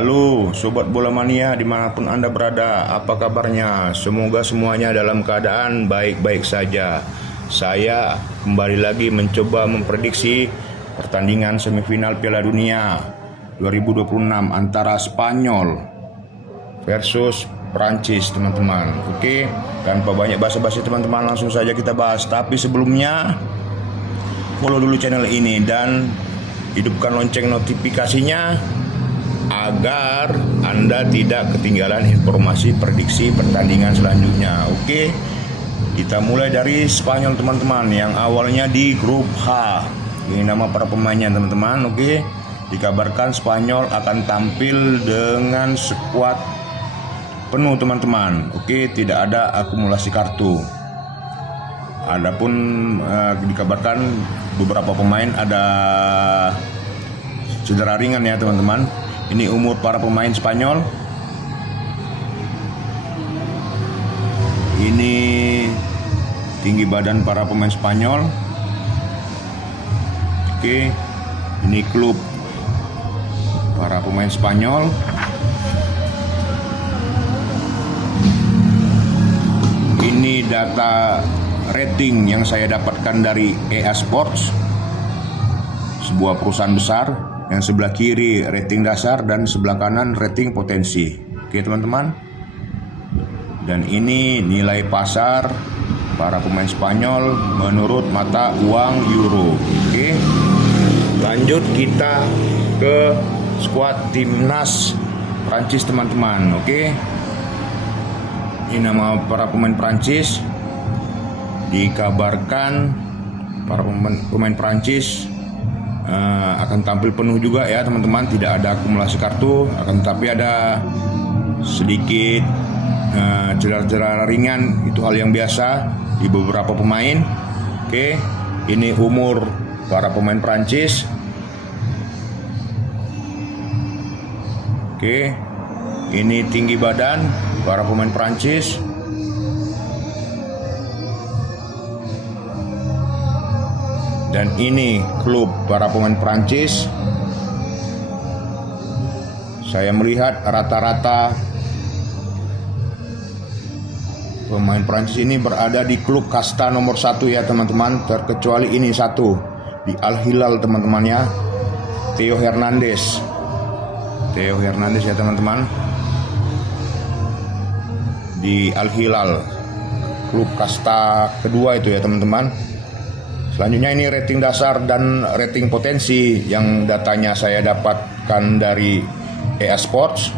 Halo Sobat Bola Mania dimanapun Anda berada, apa kabarnya? Semoga semuanya dalam keadaan baik-baik saja. Saya kembali lagi mencoba memprediksi pertandingan semifinal Piala Dunia 2026 antara Spanyol versus Prancis, teman-teman. Oke, tanpa banyak basa-basi teman-teman, langsung saja kita bahas. Tapi sebelumnya, follow dulu channel ini dan hidupkan lonceng notifikasinya agar Anda tidak ketinggalan informasi prediksi pertandingan selanjutnya. Oke, kita mulai dari Spanyol, teman-teman, yang awalnya di grup H. Ini nama para pemainnya, teman-teman. Oke, dikabarkan Spanyol akan tampil dengan skuad penuh, teman-teman. Oke, tidak ada akumulasi kartu. Adapun dikabarkan beberapa pemain ada cedera ringan ya, teman-teman. Ini umur para pemain Spanyol. Ini tinggi badan para pemain Spanyol. Oke, ini klub para pemain Spanyol. Ini data rating yang saya dapatkan dari EA Sports, sebuah perusahaan besar. Yang sebelah kiri rating dasar dan sebelah kanan rating potensi. Oke, teman-teman. Dan ini nilai pasar para pemain Spanyol menurut mata uang euro. Oke. Lanjut kita ke skuad timnas Prancis, teman-teman. Oke. Ini nama para pemain Prancis. Dikabarkan para pemain Prancis akan tampil penuh juga ya, teman-teman. Tidak ada akumulasi kartu, akan tetapi ada sedikit cedera-cedera ringan. Itu hal yang biasa di beberapa pemain. Oke, ini umur para pemain Prancis. Oke, ini tinggi badan para pemain Prancis. Dan ini klub para pemain Prancis. Saya melihat rata-rata pemain Prancis ini berada di klub kasta nomor 1 ya, teman-teman. Terkecuali ini satu di Al Hilal, teman-teman ya, Theo Hernandez ya, teman-teman, di Al Hilal, klub kasta kedua itu ya, teman-teman. Selanjutnya ini rating dasar dan rating potensi yang datanya saya dapatkan dari EA Sports.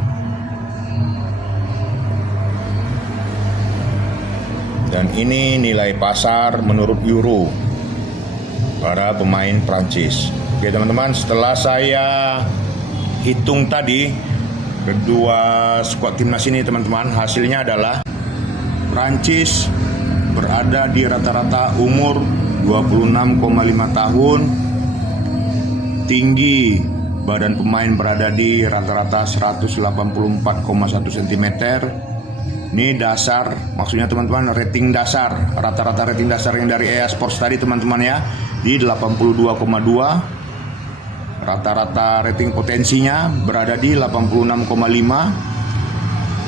Dan ini nilai pasar menurut euro para pemain Prancis. Oke, teman-teman, setelah saya hitung tadi kedua skuad timnas ini, teman-teman, hasilnya adalah Prancis berada di rata-rata umur 26,5 tahun, tinggi badan pemain berada di rata-rata 184,1 cm. Ini dasar, maksudnya teman-teman, rating dasar, rata-rata rating dasar yang dari EA Sports tadi, teman-teman ya, di 82,2. Rata-rata rating potensinya berada di 86,5.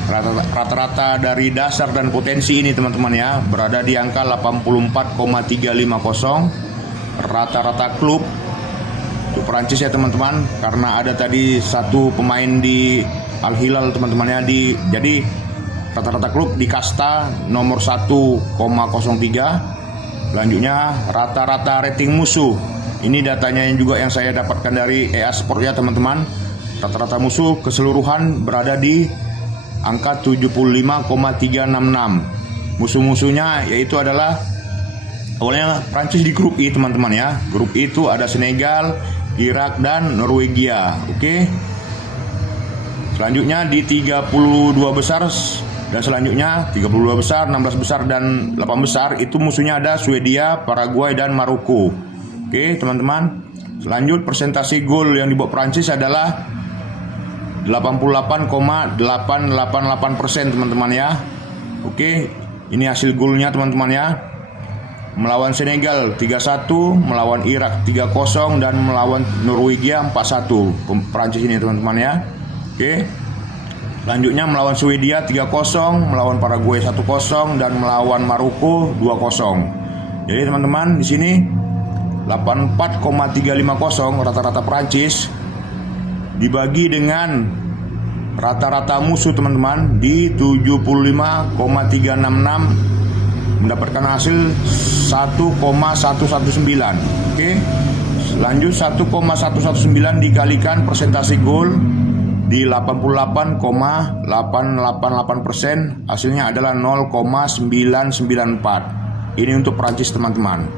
Rata-rata dari dasar dan potensi ini, teman-teman ya, berada di angka 84,350. Rata-rata klub untuk Prancis ya, teman-teman, karena ada tadi satu pemain di Al Hilal, teman-teman ya, jadi rata-rata klub di kasta nomor 1,03. Selanjutnya rata-rata rating musuh. Ini datanya yang juga yang saya dapatkan dari EA Sport ya, teman-teman. Rata-rata musuh keseluruhan berada di angka 75,366. Musuh-musuhnya yaitu adalah awalnya Prancis di grup I, teman-teman ya. Grup I itu ada Senegal, Irak dan Norwegia. Oke. Selanjutnya di 32 besar dan selanjutnya 32 besar, 16 besar dan 8 besar itu musuhnya ada Swedia, Paraguay dan Maroko. Oke, teman-teman. Selanjut persentase gol yang dibuat Prancis adalah 88,888%, teman-teman ya. Oke, ini hasil golnya, teman-teman ya. Melawan Senegal 3-1, melawan Irak 3-0 dan melawan Norwegia 4-1. Prancis ini, teman-teman ya. Oke. Selanjutnya melawan Swedia 3-0, melawan Paraguay 1-0, dan melawan Maroko 2-0. Jadi teman-teman di sini 84,350 rata-rata Prancis dibagi dengan rata-rata musuh teman-teman di 75,366 mendapatkan hasil 1,119. Oke. Lanjut 1,119 dikalikan persentase gol di 88,888%, hasilnya adalah 0,994. Ini untuk Prancis teman-teman.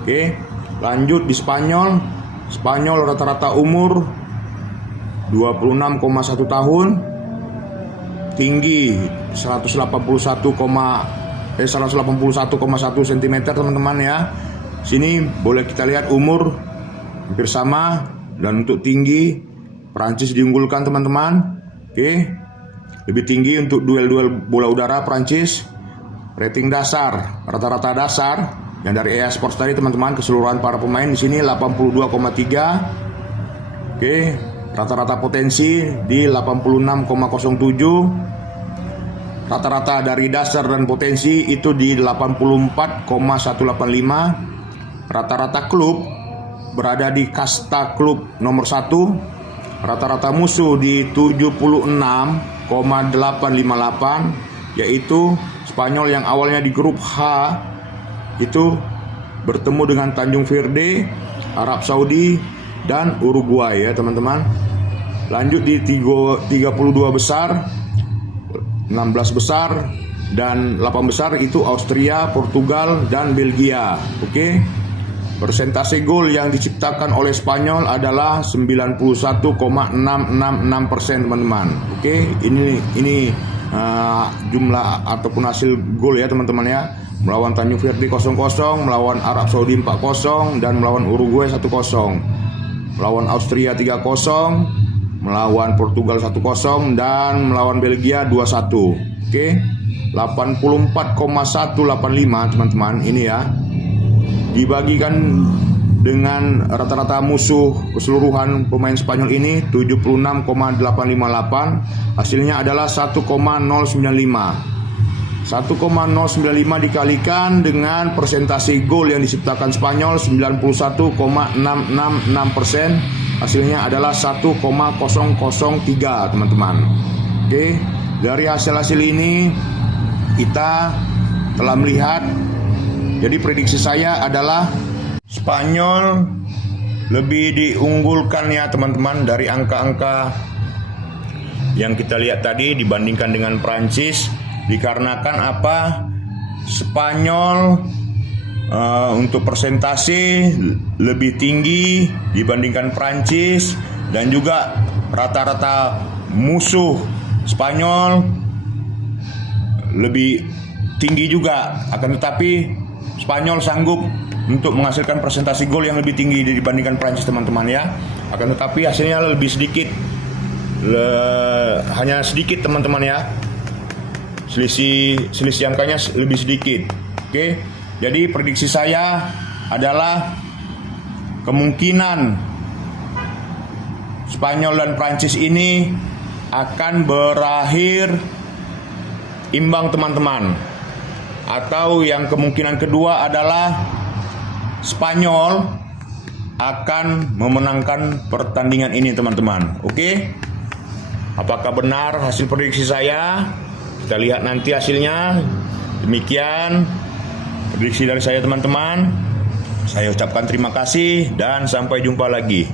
Oke, lanjut di Spanyol. Spanyol rata-rata umur 26,1 tahun, tinggi 181,1 cm teman-teman ya. Sini boleh kita lihat umur hampir sama, dan untuk tinggi Prancis diunggulkan teman-teman. Oke. Lebih tinggi untuk duel-duel bola udara Prancis. Rating dasar, rata-rata dasar yang dari EA Sports tadi teman-teman, keseluruhan para pemain di sini 82,3. Oke. Rata-rata potensi di 86,07. Rata-rata dari dasar dan potensi itu di 84,185. Rata-rata klub berada di kasta klub nomor 1. Rata-rata musuh di 76,858, yaitu Spanyol yang awalnya di grup H itu bertemu dengan Tanjung Verde, Arab Saudi, dan Uruguay ya teman-teman. Lanjut di 32 besar, 16 besar, dan 8 besar itu Austria, Portugal, dan Belgia. Oke. Persentase gol yang diciptakan oleh Spanyol adalah 91,666% teman-teman. Oke, ini jumlah ataupun hasil gol ya teman-teman ya. Melawan Tanjung Verde 0-0, melawan Arab Saudi 4-0, dan melawan Uruguay 1-0. Melawan Austria 3-0, melawan Portugal 1-0, dan melawan Belgia 2-1. Oke. 84,185 teman-teman ini ya. Dibagikan dengan rata-rata musuh keseluruhan pemain Spanyol ini 76,858, hasilnya adalah 1,095. 1,095 dikalikan dengan persentase gol yang diciptakan Spanyol 91,666%, hasilnya adalah 1,003 teman-teman. Oke, dari hasil-hasil ini kita telah melihat. Jadi prediksi saya adalah Spanyol lebih diunggulkan ya teman-teman dari angka-angka yang kita lihat tadi dibandingkan dengan Prancis. Dikarenakan apa? Spanyol untuk persentase lebih tinggi dibandingkan Prancis, dan juga rata-rata musuh Spanyol lebih tinggi juga. Akan tetapi Spanyol sanggup untuk menghasilkan presentasi gol yang lebih tinggi dibandingkan Prancis teman-teman ya. Akan tetapi hasilnya lebih sedikit, hanya sedikit teman-teman ya. Selisih angkanya lebih sedikit. Oke. Jadi prediksi saya adalah kemungkinan Spanyol dan Prancis ini akan berakhir imbang teman-teman. Atau yang kemungkinan kedua adalah Spanyol akan memenangkan pertandingan ini teman-teman. Oke. Apakah benar hasil prediksi saya? Kita lihat nanti hasilnya. Demikian prediksi dari saya teman-teman. Saya ucapkan terima kasih dan sampai jumpa lagi.